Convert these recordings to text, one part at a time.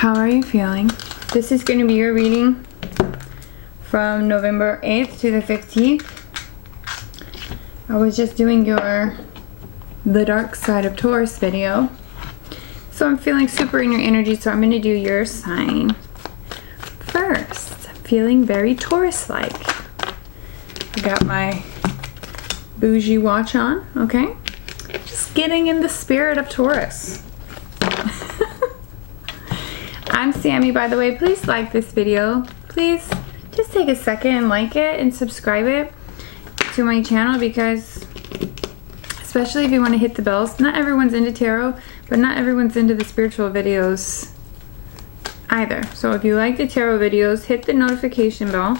How are you feeling? This is going to be your reading from November 8th to the 15th. I was just doing the dark side of Taurus video. So I'm feeling super in your energy, so I'm going to do your sign first. I'm feeling very Taurus-like. I got my bougie watch on, okay? Just getting in the spirit of Taurus. I'm Sami, by the way. Please like this video. Please just take a second and like it and subscribe it to my channel, because especially if you want to hit the bells. Not everyone's into tarot, but not everyone's into the spiritual videos either. So if you like the tarot videos, hit the notification bell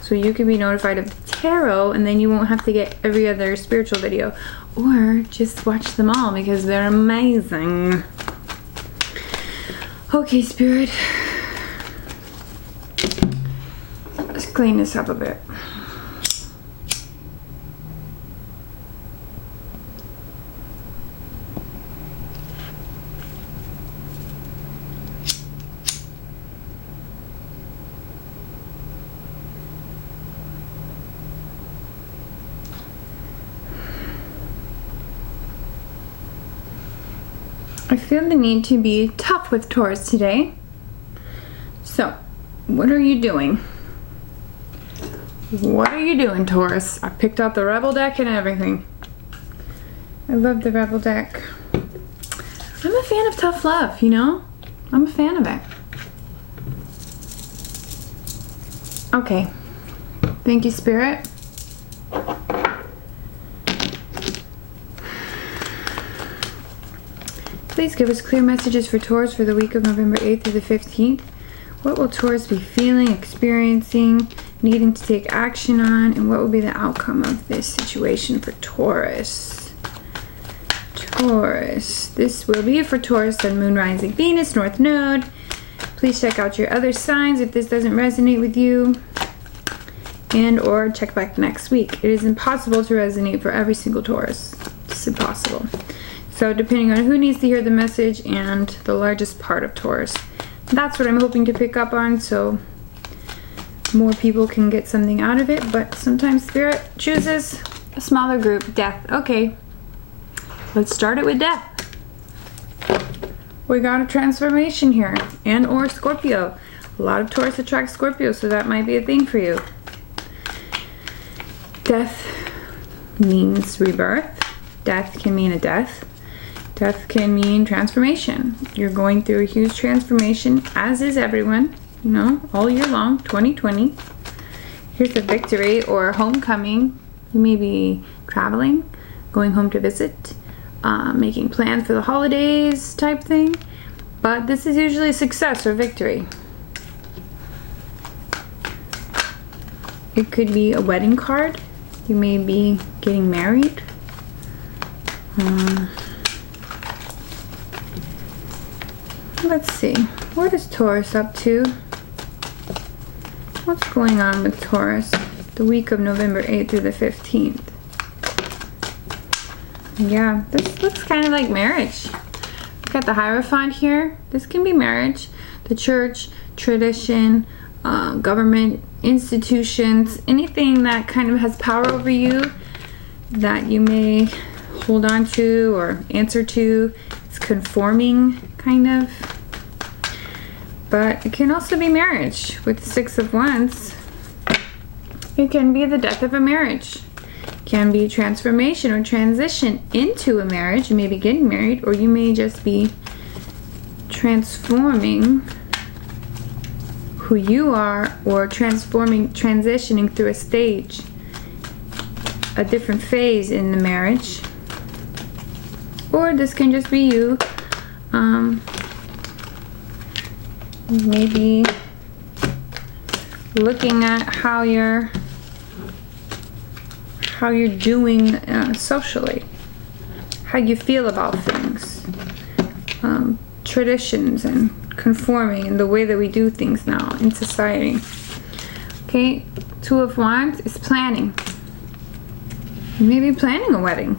so you can be notified of the tarot, and then you won't have to get every other spiritual video. Or just watch them all because they're amazing. Okay, Spirit. Let's clean this up a bit. I feel the need to be tough with Taurus today. So, what are you doing? What are you doing, Taurus? I picked out the Rebel deck and everything. I love the Rebel deck. I'm a fan of tough love, you know? I'm a fan of it. Okay. Thank you, Spirit. Please give us clear messages for Taurus for the week of November 8th to the 15th. What will Taurus be feeling, experiencing, needing to take action on, and what will be the outcome of this situation for Taurus? Taurus. This will be for Taurus, Sun, Moon, Rising, Venus, North Node. Please check out your other signs if this doesn't resonate with you, and or check back next week. It is impossible to resonate for every single Taurus. It's impossible. So depending on who needs to hear the message and the largest part of Taurus. That's what I'm hoping to pick up on, so more people can get something out of it. But sometimes Spirit chooses a smaller group. Death. Okay. Let's start it with death. We got a transformation here. And or Scorpio. A lot of Taurus attract Scorpio, so that might be a thing for you. Death means rebirth. Death can mean a death. Death can mean transformation. You're going through a huge transformation, as is everyone, you know, all year long, 2020. Here's a victory or homecoming. You may be traveling, going home to visit, making plans for the holidays type thing. But this is usually a success or victory. It could be a wedding card. You may be getting married. Let's see, what is Taurus up to? What's going on with Taurus the week of November 8th through the 15th? Yeah, this looks kind of like marriage. Got the Hierophant here. This can be marriage, the church, tradition, government, institutions, anything that kind of has power over you that you may hold on to or answer to. It's conforming, kind of. But it can also be marriage with the Six of Wands. It can be the death of a marriage. It can be transformation or transition into a marriage. You may be getting married, or you may just be transforming who you are, or transitioning through a stage, a different phase in the marriage. Or this can just be you maybe looking at how you're doing socially, how you feel about things, traditions and conforming and the way that we do things now in society. Okay, Two of Wands is planning. You may be planning a wedding.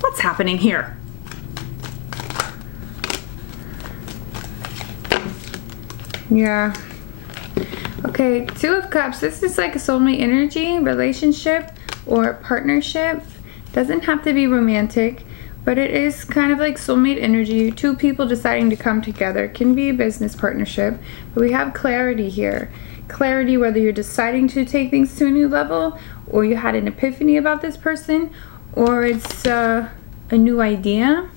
What's happening here? Yeah. Okay, Two of Cups. This is like a soulmate energy, relationship, or partnership. Doesn't have to be romantic, but it is kind of like soulmate energy. Two people deciding to come together. Can be a business partnership, but we have clarity here. Clarity whether you're deciding to take things to a new level, or you had an epiphany about this person, or it's a new idea,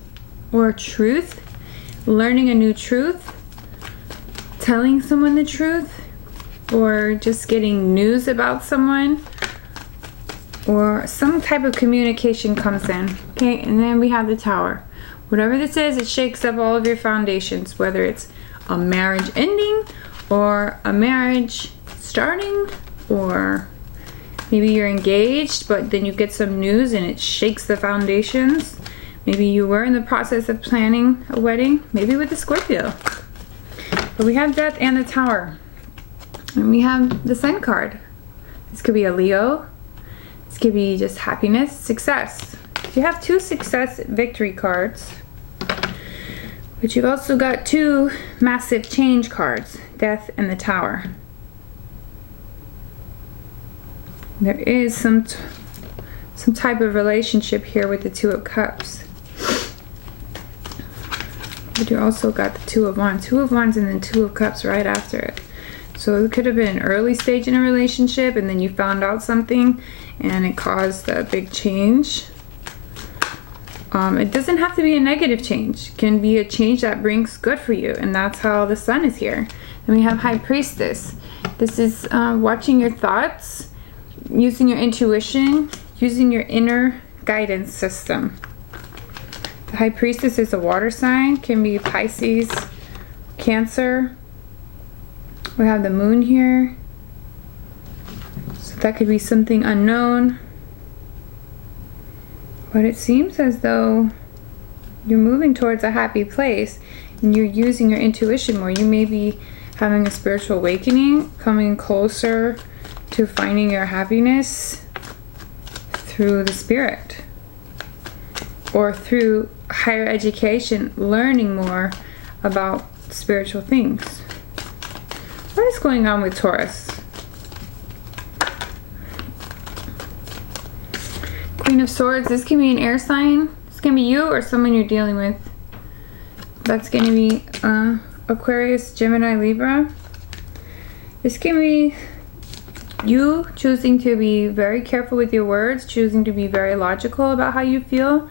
or truth, learning a new truth, telling someone the truth, or just getting news about someone, or some type of communication comes in. Okay, and then we have the Tower. Whatever this is, it shakes up all of your foundations, whether it's a marriage ending or a marriage starting, or maybe you're engaged but then you get some news and it shakes the foundations. Maybe you were in the process of planning a wedding, maybe with a Scorpio. But we have Death and the Tower. And we have the Sun card. This could be a Leo. This could be just happiness, success. You have two success victory cards. But you've also got two massive change cards, Death and the Tower. There is some type of relationship here with the Two of Cups. But you also got the Two of Wands. Two of Wands and then Two of Cups right after it. So it could have been an early stage in a relationship and then you found out something and it caused a big change. It doesn't have to be a negative change. It can be a change that brings good for you, and that's how the Sun is here. Then we have High Priestess. This is watching your thoughts, using your intuition, using your inner guidance system. The High Priestess is a water sign, can be Pisces, Cancer. We have the Moon here. So that could be something unknown. But it seems as though you're moving towards a happy place and you're using your intuition more. You may be having a spiritual awakening, coming closer to finding your happiness through the spirit or through higher education, learning more about spiritual things. What is going on with Taurus? Queen of Swords. This can be an air sign. This can be you or someone you're dealing with. That's going to be Aquarius, Gemini, Libra. This can be you choosing to be very careful with your words, choosing to be very logical about how you feel,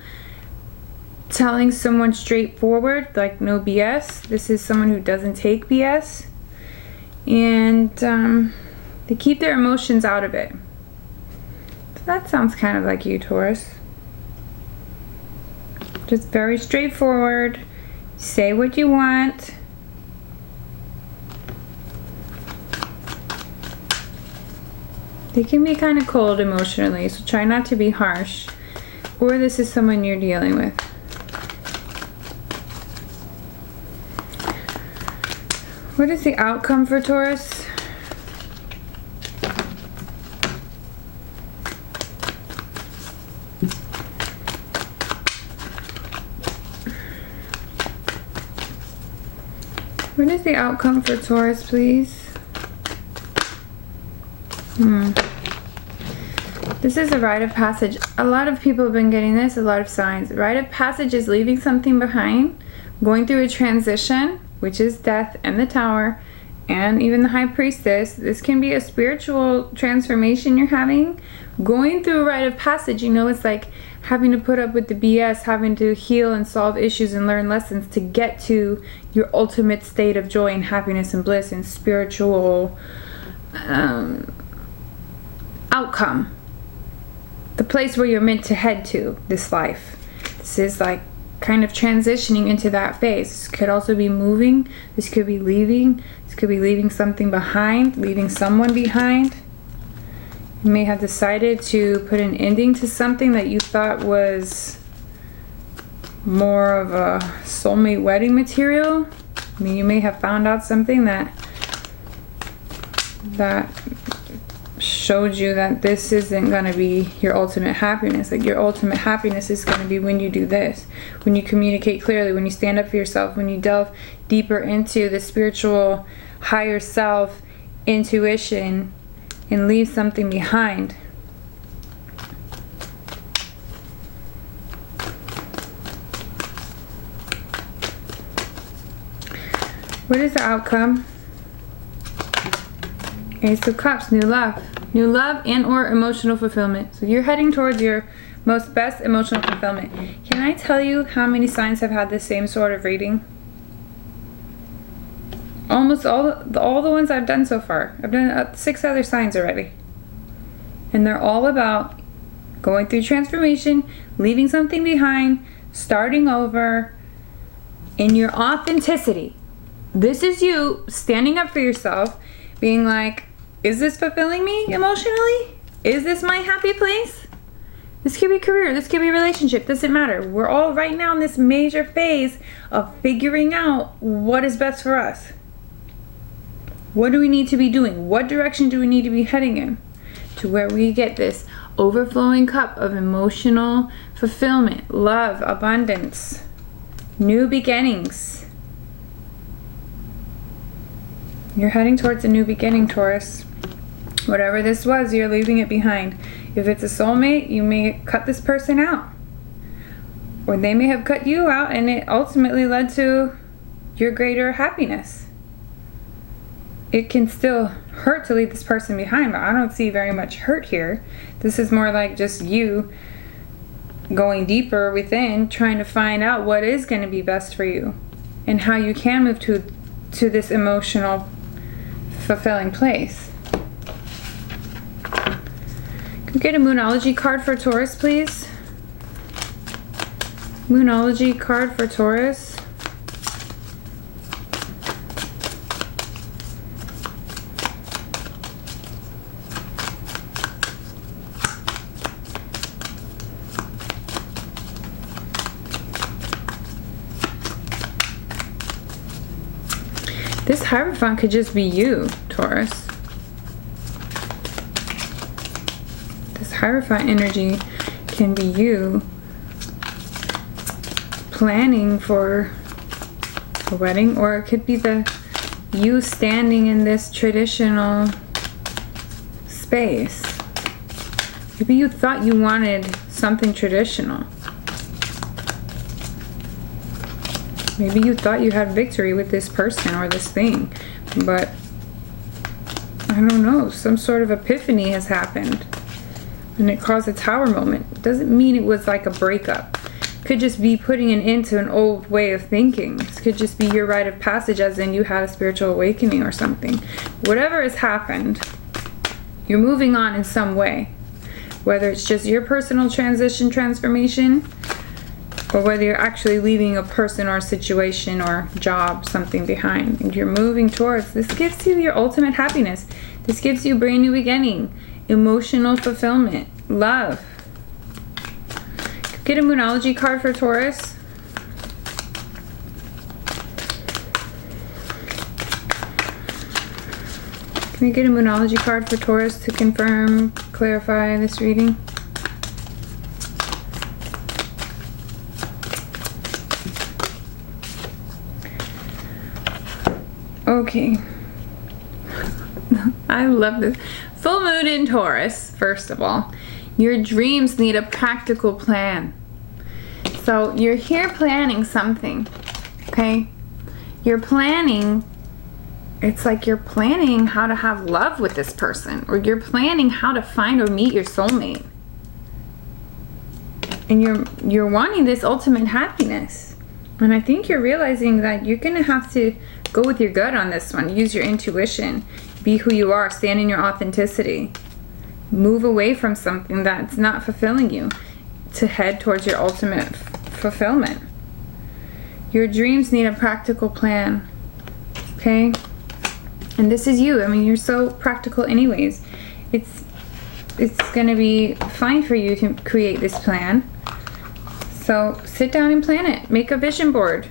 telling someone straightforward, like no BS. This is someone who doesn't take BS. And they keep their emotions out of it. So that sounds kind of like you, Taurus. Just very straightforward. Say what you want. They can be kind of cold emotionally, so try not to be harsh. Or this is someone you're dealing with. What is the outcome for Taurus? What is the outcome for Taurus, please? This is a rite of passage. A lot of people have been getting this, a lot of signs. Rite of passage is leaving something behind, going through a transition, which is Death and the Tower, and even the High Priestess. This can be a spiritual transformation you're having. Going through a rite of passage, you know, it's like having to put up with the BS, having to heal and solve issues and learn lessons to get to your ultimate state of joy and happiness and bliss and spiritual outcome. The place where you're meant to head to this life. This is like kind of transitioning into that phase. This could also be moving. This could be leaving. This could be leaving something behind, leaving someone behind. You may have decided to put an ending to something that you thought was more of a soulmate wedding material. I mean, you may have found out something that showed you that this isn't going to be your ultimate happiness. Like, your ultimate happiness is going to be when you do this, when you communicate clearly, when you stand up for yourself, when you delve deeper into the spiritual higher self, intuition, and leave something behind. What is the outcome? Ace of Cups, new love. New love and or emotional fulfillment. So you're heading towards your most best emotional fulfillment. Can I tell you how many signs have had the same sort of reading? Almost all the ones I've done so far. I've done 6 other signs already. And they're all about going through transformation, leaving something behind, starting over, in your authenticity. This is you standing up for yourself, being like, is this fulfilling me emotionally? Is this my happy place? This could be career, this could be relationship, doesn't matter. We're all right now in this major phase of figuring out what is best for us. What do we need to be doing? What direction do we need to be heading in? To where we get this overflowing cup of emotional fulfillment, love, abundance, new beginnings. You're heading towards a new beginning, Taurus. Whatever this was, you're leaving it behind. If it's a soulmate, you may cut this person out. Or they may have cut you out and it ultimately led to your greater happiness. It can still hurt to leave this person behind, but I don't see very much hurt here. This is more like just you going deeper within, trying to find out what is going to be best for you and how you can move to this emotional, fulfilling place. Can we get a Moonology card for Taurus, please? Moonology card for Taurus. This Hierophant could just be you, Taurus. This Hierophant energy can be you planning for a wedding, or it could be you standing in this traditional space. Maybe you thought you wanted something traditional. Maybe you thought you had victory with this person or this thing, but I don't know, some sort of epiphany has happened and it caused a Tower moment. It doesn't mean it was like a breakup. It could just be putting an end to an old way of thinking. This could just be your rite of passage, as in you had a spiritual awakening or something. Whatever has happened, you're moving on in some way. Whether it's just your personal transformation, or whether you're actually leaving a person or a situation or job, something behind, and you're moving towards, this gives you your ultimate happiness. This gives you a brand new beginning, emotional fulfillment, love. Get a Moonology card for Taurus. Can we get a Moonology card for Taurus to confirm, clarify this reading? Okay. I love this. Full moon in Taurus, first of all. Your dreams need a practical plan. So you're here planning something, okay? You're planning, it's like you're planning how to have love with this person, or you're planning how to find or meet your soulmate. And you're wanting this ultimate happiness. And I think you're realizing that you're gonna have to go with your gut on this one. Use your intuition. Be who you are. Stand in your authenticity. Move away from something that's not fulfilling you to head towards your ultimate fulfillment. Your dreams need a practical plan. Okay? And this is you. I mean, you're so practical anyways. It's gonna be fine for you to create this plan. So sit down and plan it. Make a vision board.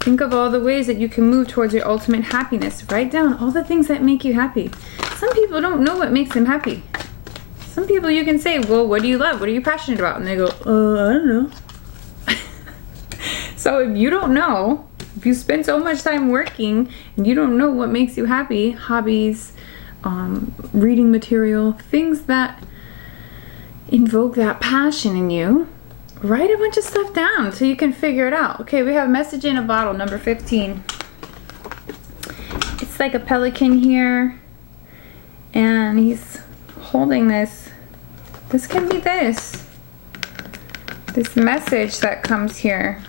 Think of all the ways that you can move towards your ultimate happiness. Write down all the things that make you happy. Some people don't know what makes them happy. Some people you can say, well, what do you love? What are you passionate about? And they go, I don't know. So if you don't know, If you spend so much time working and you don't know what makes you happy, hobbies, reading material, things that invoke that passion in you, write a bunch of stuff down so you can figure it out. Okay, we have message in a bottle, number 15. It's like a pelican here, and he's holding this. This can be this message that comes here.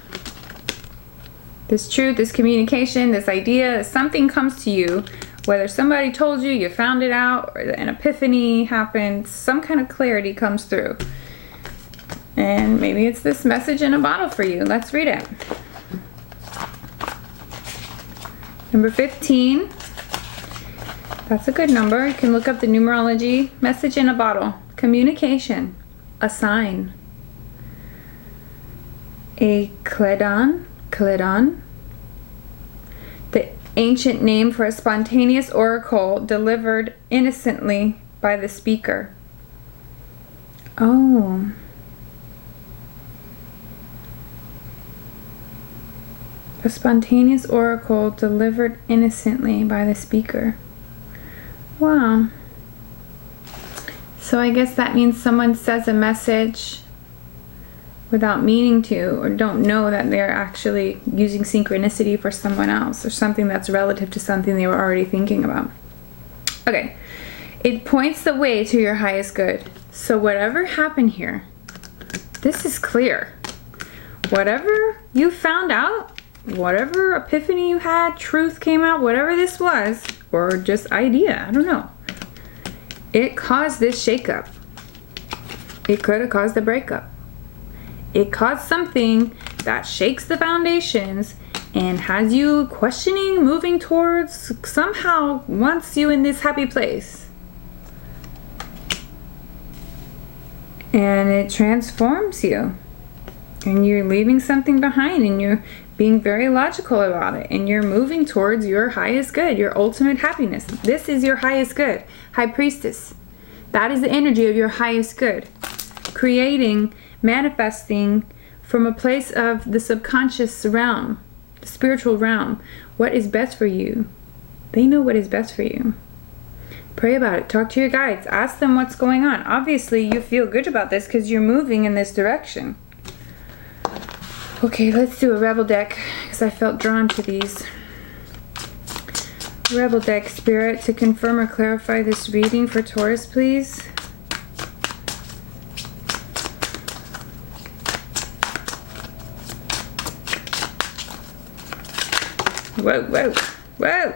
This truth, this communication, this idea, something comes to you, whether somebody told you, you found it out, or an epiphany happened, some kind of clarity comes through. And maybe it's this message in a bottle for you. Let's read it. Number 15. That's a good number. You can look up the numerology. Message in a bottle. Communication. A sign. A kledon. The ancient name for a spontaneous oracle delivered innocently by the speaker. Oh. A spontaneous oracle delivered innocently by the speaker. Wow. So I guess that means someone says a message without meaning to, or don't know that they're actually using synchronicity for someone else, or something that's relative to something they were already thinking about. Okay. It points the way to your highest good. So whatever happened here, this is clear. Whatever you found out, whatever epiphany you had, truth came out, whatever this was, or just idea, I don't know. It caused this shakeup. It could have caused a breakup. It caused something that shakes the foundations and has you questioning, moving towards, somehow wants you in this happy place. And it transforms you. And you're leaving something behind, and you're being very logical about it, and you're moving towards your highest good, your ultimate happiness. This is your highest good. High Priestess. That is the energy of your highest good. Creating, manifesting from a place of the subconscious realm, the spiritual realm. What is best for you? They know what is best for you. Pray about it. Talk to your guides. Ask them what's going on. Obviously, you feel good about this because you're moving in this direction. Okay, let's do a Rebel deck, because I felt drawn to these. Rebel deck, Spirit, to confirm or clarify this reading for Taurus, please. Whoa, whoa, whoa!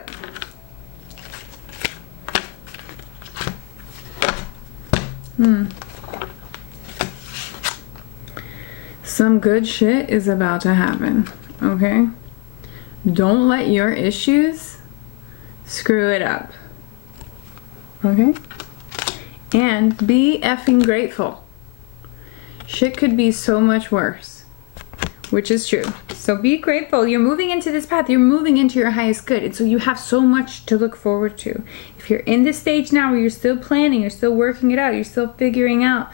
Some good shit is about to happen, okay? Don't let your issues screw it up, okay? And be effing grateful. Shit could be so much worse, which is true. So be grateful. You're moving into this path. You're moving into your highest good. And so you have so much to look forward to. If you're in this stage now where you're still planning, you're still working it out, you're still figuring out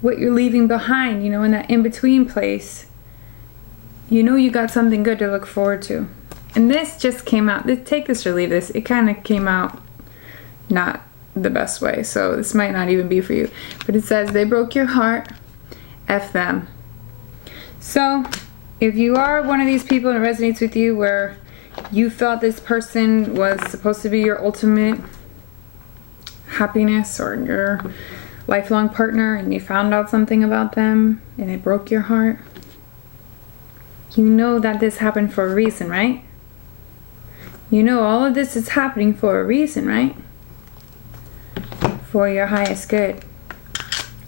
what you're leaving behind, you know, in that in-between place, you know you got something good to look forward to. And this just came out, take this or leave this, it kind of came out not the best way, so this might not even be for you. But it says, they broke your heart, F them. So, if you are one of these people and it resonates with you where you felt this person was supposed to be your ultimate happiness or your lifelong partner, and you found out something about them and it broke your heart, you know that this happened for a reason, right? You know all of this is happening for a reason, right? For your highest good.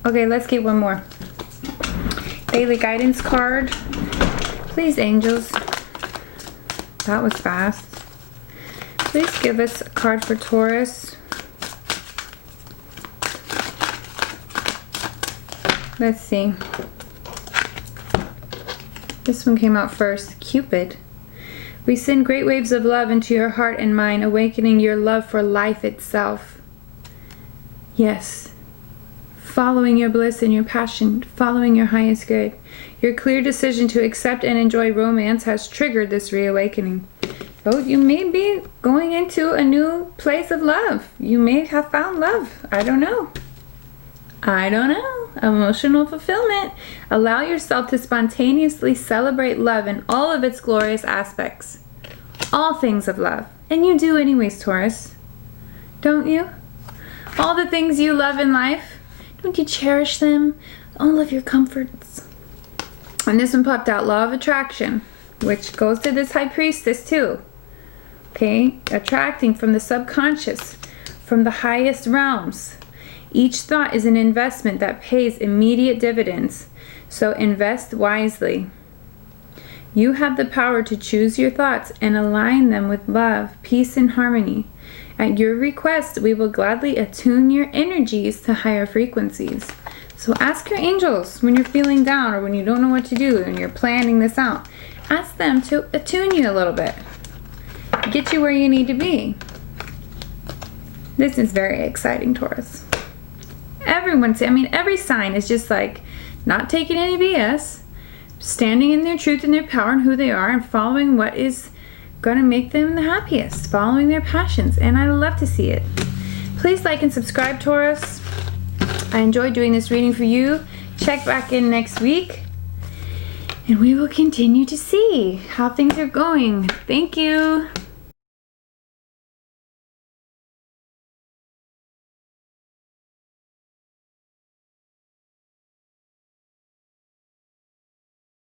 Okay, let's get one more. Daily guidance card. Please, angels. That was fast. Please give us a card for Taurus. Let's see. This one came out first. Cupid. We send great waves of love into your heart and mind, awakening your love for life itself. Yes. Following your bliss and your passion, following your highest good. Your clear decision to accept and enjoy romance has triggered this reawakening. So you may be going into a new place of love. You may have found love. I don't know. I don't know. Emotional fulfillment. Allow yourself to spontaneously celebrate love in all of its glorious aspects. All things of love. And you do anyways, Taurus. Don't you? All the things you love in life, don't you cherish them? All of your comforts. And this one popped out, law of attraction, which goes to this high priestess too. Okay, attracting from the subconscious, from the highest realms. Each thought is an investment that pays immediate dividends, so invest wisely. You have the power to choose your thoughts and align them with love, peace, and harmony. At your request, we will gladly attune your energies to higher frequencies. So ask your angels when you're feeling down or when you don't know what to do and you're planning this out. Ask them to attune you a little bit. Get you where you need to be. This is very exciting, Taurus. Every sign is just like not taking any BS, standing in their truth and their power and who they are and following what is going to make them the happiest, following their passions. And I love to see it. Please like and subscribe, Taurus. I enjoyed doing this reading for you. Check back in next week and we will continue to see how things are going. Thank you.